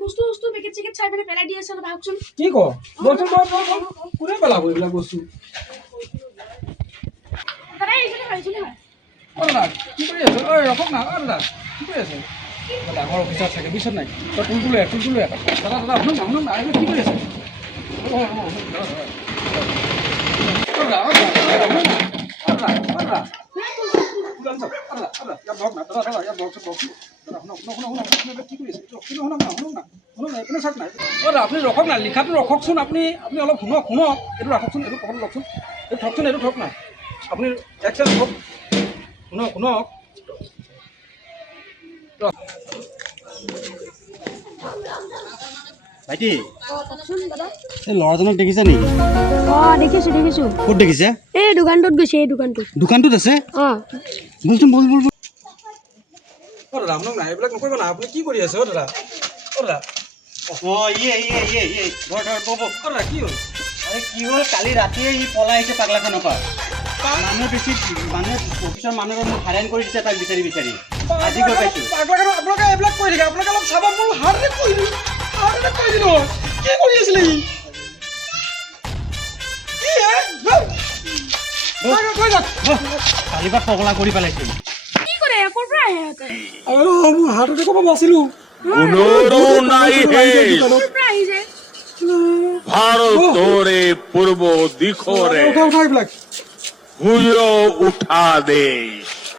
বস্তু বস্তু পেকেট চেকেট চাই মানে পেলাই দি আছে অলপ ভাবচোন কি ক বলচোন কোনে পেলাব এইবিলাক বস্তু দাদা এইজনে পাৰিছনে হয় দাদা কি কৰি আছে ঐ ৰখক না দাদা কি কৰি আছে ডাঙৰ অফিচাৰ থাকে বুজিছ নাই তই টুলটো লৈ দাদা দাদা শুনক না কি কৰি আছে আপুনি ৰখক না লিখাটো ৰখকচোন আপুনি অলপ শুনক এইটো ৰাখকচোন এইটো পকেটত লওকচোন এইটো থওক না আপুনি এক চেকেণ্ড ৰখক শুনক ভাইটি কওকচোন দাদা এই ল'ৰাজনক দেখিছে নেকি? দেখিছো ক'ত দেখিছে? এই দোকানটোত গৈছে এই দোকানটোত আছে? বলচোন বল দাদা আপোনাক নাই এইবিলাক নকৰিব না আপুনি কি কৰি আছে দাদা দাদা দাদা কি হ'ল আৰে কি হ'ল কালি ৰাতিয়ে ই পলাই আহিছে পাগলাখানৰ পৰা মানুহে অফিচৰ মানুহে মোক হাৰান কৰি দিছে তাক বিচাৰি আজি গৈ পাইছোঁ পাগলাখানৰ আপোনালোকে এইবিলাক কৰি থাকে আপোনালোকে অলপ চাব মোৰ হাৰ্টে কৈ দিলোঁ কি কৰি আছিলে কালিৰ পৰা পগলা কৰি পেলাইছে কি কৰে ক'ৰ পৰা আহে সিহঁতে মোৰ হাৰ্টতে ক'ব বাচিলোঁ ক'ৰ পৰা আহিছে ভাৰতৰে পূৰ্ব দিখৰে উঠা এইবিলাক হুজো উঠা দেশ